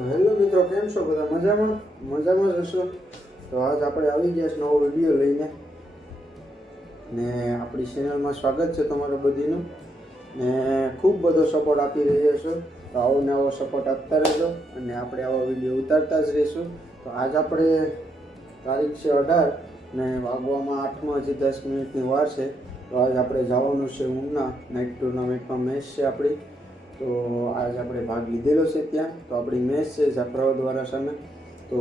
Hello મિત્રો, કેમ છો? બધા મજામાં? મજામાં જ હશો? તો આજ આપણે આવી ગયા છે નવો વીડિયો લઈને. ને આપણી ચેનલમાં સ્વાગત છે તમારા બધીનું. ને ખૂબ બધો સપોર્ટ આપી રહ્યા છો. તો આવો ને આવો સપોર્ટ આપતા રહેજો અને આપણે આવા વીડિયો ઉતારતા જ રહીશું. તો આજ આપણે તારીખ છે અઢાર ને વાગવામાં આઠમાં હજી દસ મિનિટની વાર છે. તો આજ આપણે જવાનું છે ઉના. નાઇટ ટુર્નામેન્ટમાં મેચ છે આપણી. તો આજ આપણે ભાગ લીધેલો છે ત્યાં. તો આપણી મેચ છે જાફરાબાદ દ્વારા સામે. તો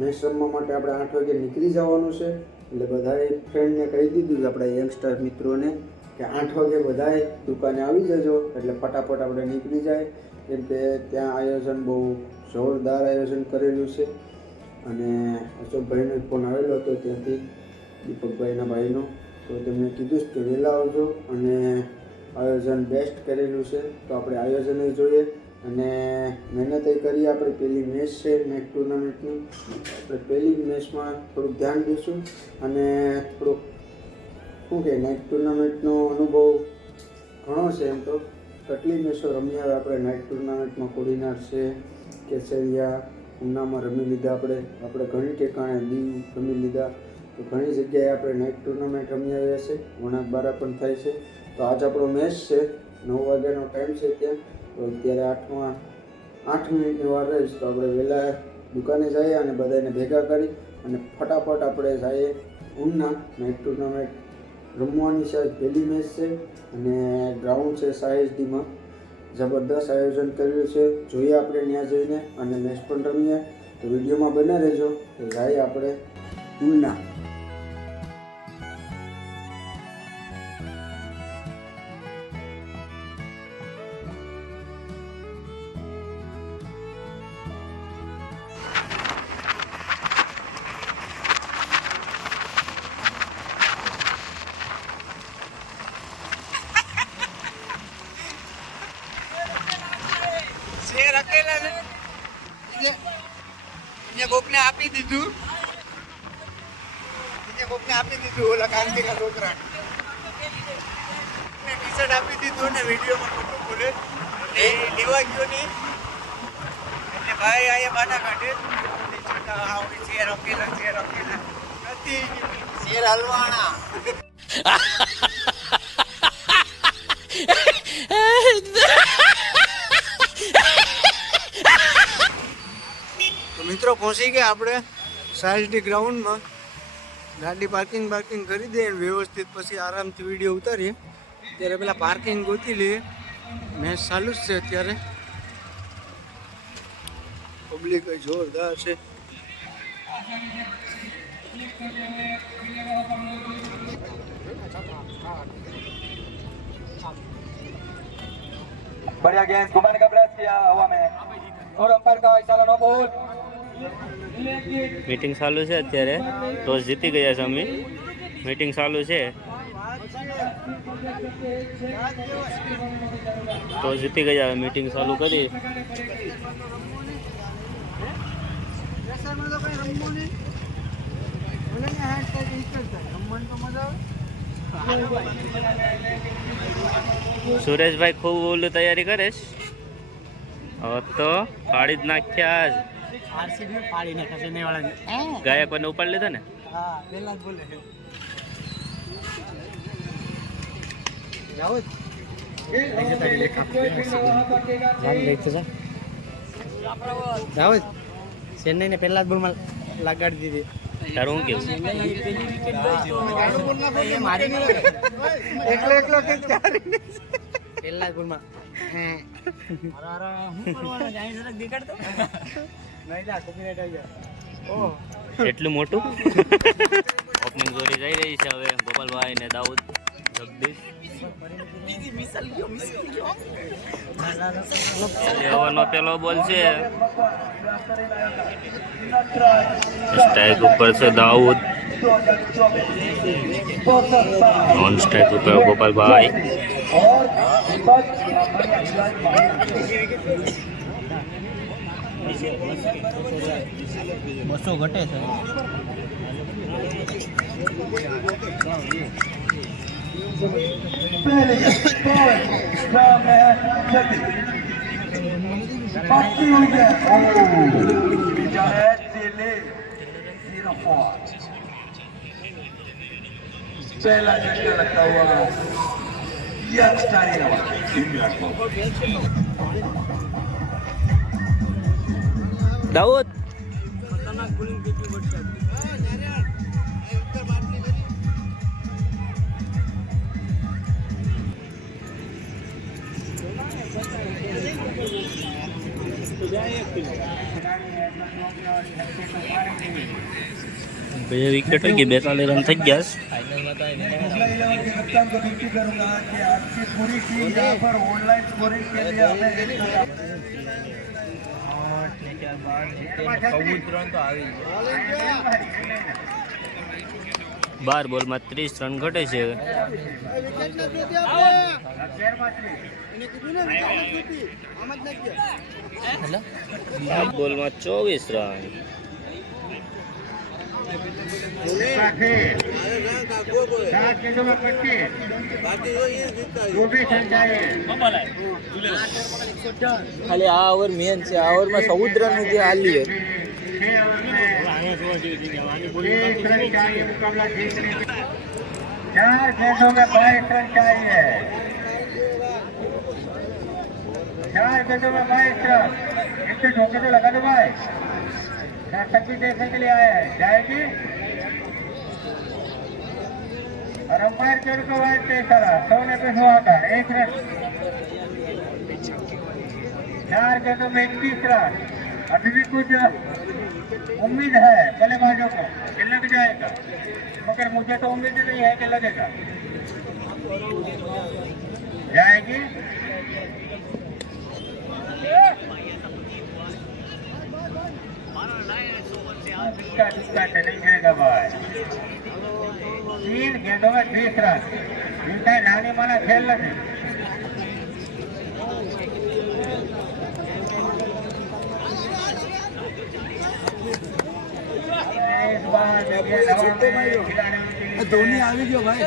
મેચ રમવા માટે આપણે આઠ વાગે નીકળી જવાનું છે. એટલે બધાએ ફ્રેન્ડને કહી દીધું છે આપણા યંગસ્ટર મિત્રોને કે આઠ વાગે બધાએ દુકાને આવી જજો. એટલે ફટાફટ આપણે નીકળી જાય. કેમ કે ત્યાં આયોજન બહુ જોરદાર આયોજન કરેલું છે. અને અશોકભાઈનો ફોન આવેલો હતો ત્યાંથી, દીપકભાઈના ભાઈનો. તો તેમણે કીધું કે વહેલા આવજો અને આયોજન બેસ્ટ કરેલું છે. તો આપણે આયોજન જોઈએ. અને મહેનત એ કરી આપણે પહેલી મેચ છે મેચ ટુર્નામેન્ટની. આપણે પહેલી મેચમાં થોડુંક ધ્યાન દઈશું અને થોડુંક શું કે નાઇટ ટુર્નામેન્ટનો અનુભવ ઘણો છે એમ તો. કેટલી મેચો રમ્યા હવે આપણે નાઇટ ટુર્નામેન્ટમાં કોડીનાર છે, કેસરિયા, ઉનામાં રમી લીધા આપણે. આપણે ઘણી ઠેકાણે દીવ રમી લીધા. તો ઘણી જગ્યાએ આપણે નાઇટ ટુર્નામેન્ટ રમી આવ્યા છે વણાક બારા પણ થાય છે. તો આજ આપણો મેચ છે. નવ વાગ્યાનો ટાઈમ છે ત્યાં. તો અત્યારે આઠમાં, આઠ મિનિટની વાર રહીશ તો આપણે વહેલા દુકાને જઈએ અને બધાને ભેગા કરી અને ફટાફટ આપણે જઈએ ઉના નાઇટ ટુર્નામેન્ટ રમવાની સાહેબ પહેલી મેચ છે અને ગ્રાઉન્ડ છે સાહેસડીમાં જબરદસ્ત આયોજન કર્યું છે. જોઈએ આપણે ત્યાં જઈને અને મેચ પણ રમીએ. તો વિડીયોમાં બને રહેજો. તો જઈએ આપણે ઉના શેર ને? કોકને આપી દીધું. કોકને આપી દીધું, ઓલા કાર્તિકા છોકરા ટી શર્ટ આપી દીધું ને વિડીયોમાં ખોટું બોલે એ લેવા ગયો ને. એટલે ભાઈ અહીંયા બાના કાઢે. હા ઓલી શેર અકેલા શેર અકેલા નથી. શેર હલવાણા. પહોંચી ગયા આપણે સાયસડી ગ્રાઉન્ડમાં ગાડી પાર્કિંગ પાર્કિંગ કરી દઈએ અને વ્યવસ્થિત પછી આરામથી વિડીયો ઉતારીએ ત્યારે પેલા પાર્કિંગ ગોતી લઈએ મેચ ચાલુ જ છે અત્યારે પબ્લિક જોરદાર છે बढ़िया गेंद घुमाने का प्रयास किया हवा में और अंपायर का इशारा नो बॉल મીટિંગ ચાલુ છે અત્યારે. ટોસ જીતી ગયા છે અમે. મીટિંગ ચાલુ છે. ટોસ જીતી ગયા. મીટિંગ ચાલુ કરી. સુરેશભાઈ ખૂબ ઓલું તૈયારી કરીશ હવે તો પાડી જ નાખ્યા જ આરસીબી નાખ્યા છે મેવાળાને ગાયકોને ઉપાડી લીધા ને? હા પહેલા જ બોલે જાઓ. ચેન્નઈ પહેલા જ બોલમાં લગાડી દીધી. તારું હું કેવું? એકલો એકલો પહેલા જ બોલમાં એટલું મોટું? ઓપનિંગ જોડી જઈ રહી છે હવે ગોપાલભાઈ ને દાઉદ જગદીશ. પેલો બોલ છે. સ્ટ્રાઇક ઉપર છે દાઉદ. નોન સ્ટ્રાઇક ઉપર ગોપાલભાઈ. બસો ઘટે છે पहले बॉल ग्राउंड में है जल्दी પક્ષી હોય છે ઓહ, બીજા હે ચીલે zero four. पहला झटका लगता हुआ यंगस्टर દાઉદ બે વિકેટ હોય કે બેતાલીસ રન થઈ ગયા બાર બોલમાં ત્રીસ રન ઘટે છે બોલમાં ચોવીસ રન. ખાલી આ ઓવર મેન છે આ ઓવરમાં ચૌદ રન જે હાલી छह ओवर में बीस रन चाहिए मुकाबला जीतने के लिए। चार गेंदों में बाईस रन चाहिए चार गेंदों में बाईस रन इससे धोखे तो लगा दो भाई दर्शक भी देखने के लिए आए हैं जाएगी और अंपायर चोर को वाइट पे करा सोने पे सुहागा एक रन चार गेंदों में इक्कीस रन अभी भी कुछ उम्मीद है बल्लेबाजों को कि लग जाएगा मगर मुझे तो उम्मीद ही नहीं है कि लगेगा जाएगी इसका इसका नहीं मिलेगा भाई तीन गेंदों में बीस रन इनका नानी माना खेल नहीं इस बार देखिए खिलाड़ियों की ધોની આવી ગયો ભાઈ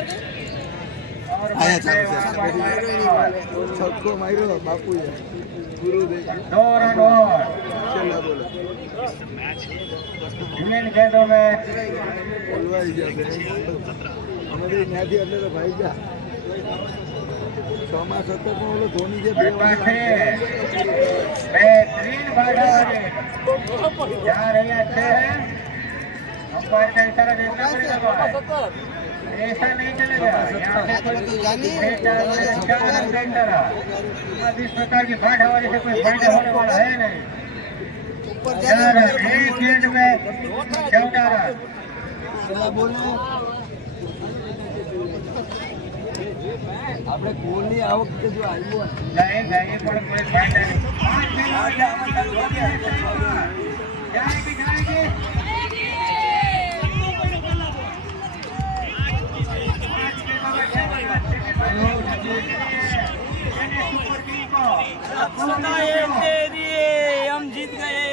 और आया था बच्चे वहाँ पर છક્કો માર્યો બાપુએ दो रन और तीन गेंदों में બોલવાઈ ગયા અમે તો ત્યાંથી એટલે તો ભાઈ ગયા છ માં સત્તર પણ ઓલો ધોની જે બે पासे बेहतरीन बाधा वाली जा रही है अच्छे है अंपायर का इशारा देखना पड़ेगा भाई। ऐसा नहीं चलेगा यहाँ से कोई बेटा अच्छा रन सेंटर है। अब इस प्रकार की बाढ़ हवा से कोई फायदा होने वाला है नहीं जा रहा है एक गेंद में चौदह रन આપણે ગોળની આ વખતે જો આવ્યો હોય नहीं नहीं पर कोई फायदा नहीं पाँच गेंद और जाओ, हो गया। जाएगी जाएगी हम जीत गए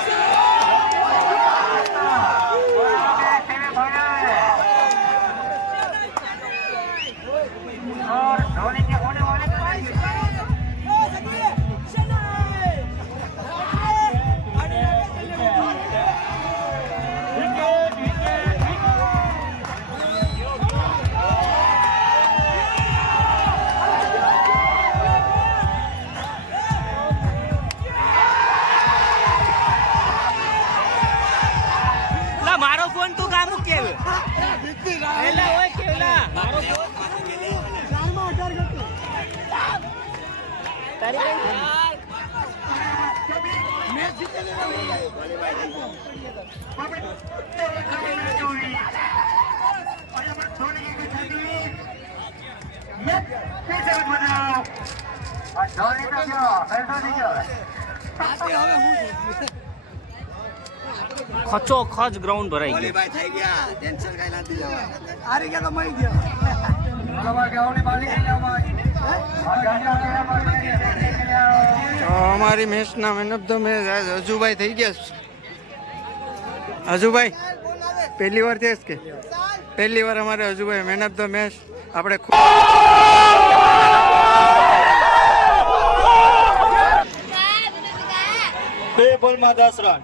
धोनी तो क्यों ऐसा नहीं क्यों ખચો ખચ ગ્રાઉન્ડ ભરાઈ ગયું હલવા ગાવની બાલી લઈ જાઓ ભાઈ આ ગાંડા મેરા બાલી લઈ જાઓ તો અમારી મેચના મેન ઓફ ધ મેચ આજ હજુભાઈ થઈ ગયા છે હજુભાઈ પહેલી વાર છે કે પહેલી વાર અમારે Hajubhai man of the match આપણે ખૂબ બે બોલમાં દસ રન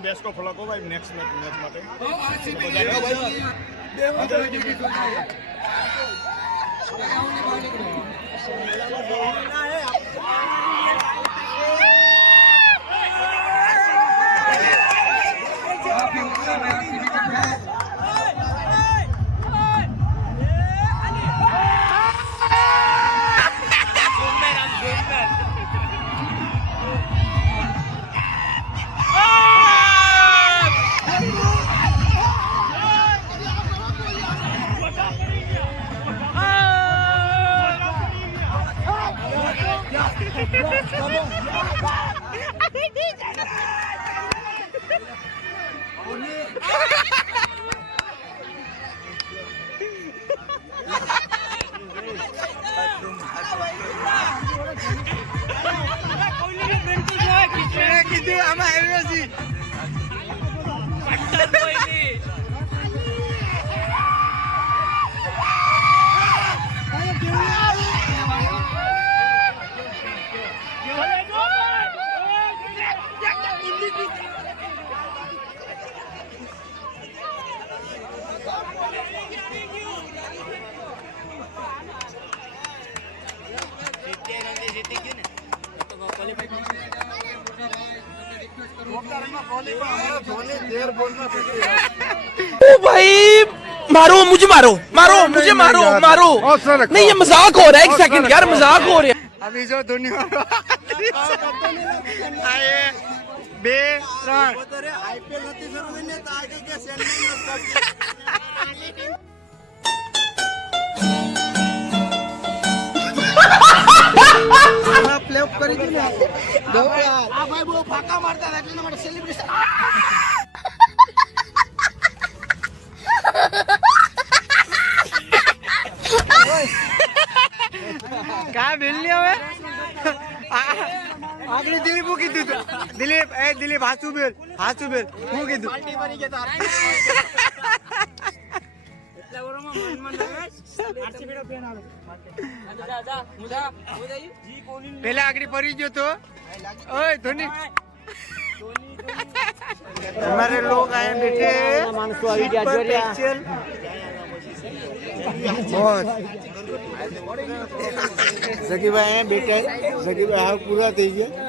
બેસકો ફલકો ભાઈ નેક્સ્ટ મેચ મેચ માટે કીધું भाई मारो मुझे मारो मारो मुझे मारो मारो नहीं ये मजाक हो रहा है एक सेकंड यार मजाक हो रहा है આ બીજો ધોની વાળો આ એ બે ત્રણ આઈપીએલ નથી શરૂ થઈને તો આજે કે પ્લે ઓફ કરી દીધું ને આ ભાઈ બહુ ફાકા મારતા હતા એટલે માટે સેલિબ્રેશન દિલીપ એ દિલીપ હાચું બેલ હાચું બેલ હું કીધું પેલા આગળ પડી ગયો તો ઓય ધોની हमारे लोग आए बैठे सीट पर पेंसिल बहुत જગીભાઈ અહીંયા બેઠા જગીભાઈ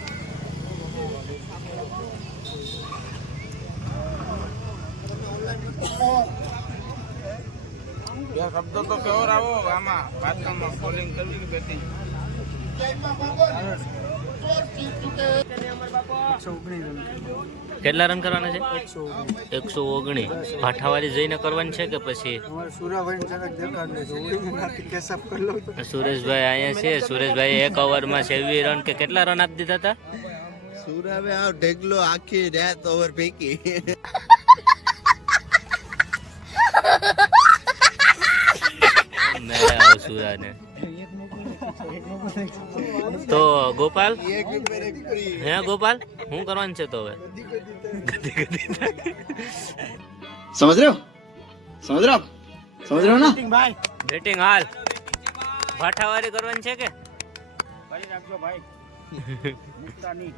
શબ્દો તો કેવો આવો આમાં વાતમાં કોલિંગ કરવી કે બેટિંગ કેટલા રન કરવાના છે? એકસો ઓગણી. ભાઠાવાળી જઈને કરવાની છે કે પછી? સુરેશભાઈ અહીંયા છે. સુરેશભાઈ એક ઓવરમાં સેવી રન કે કેટલા રન આપી દીધા હતા? સુરાવે આ ઢેગલો આખી રાત ઓવર ફેંકી મેં આવું સુરાને તો ગોપાલ? હે ગોપાલ? શું કરવાનું છે તો હવે? સમજ રહ્યો? સમજ રહ્યો? સમજ રહ્યો ના? બેટિંગ હાલ. ભાઠાવારી કરવાની છે કે? કરી રાખજો ભાઈ મૂકતા નહીં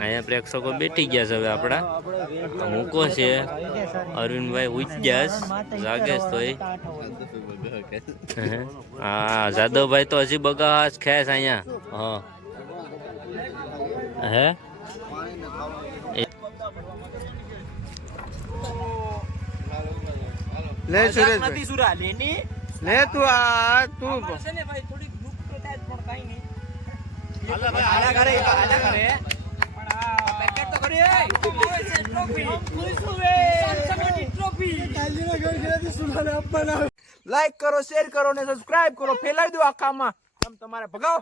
અહીંયા પ્રેક્ષકો બેઠી ગયા છે હવે આપણા. મૂકો છે? અરવિંદભાઈ ઉજ્જાસ જાગેશ તોય. હા જાદવભાઈ તો હજી બગાસ ખેસ અહીંયા. હા. હે? લે સુરેશ નથી સુરા લેની. લે તું આ તું છે ને ભાઈ થોડી દુખ તો થાય પણ કાઈ નહીં. હાલા ભાઈ આડા કરે આડા કરે લાઈક કરો શેર કરો ને સબસ્ક્રાઇબ કરો. ફેલાવી દો આખામાં. તમે તમારે ભગાવો.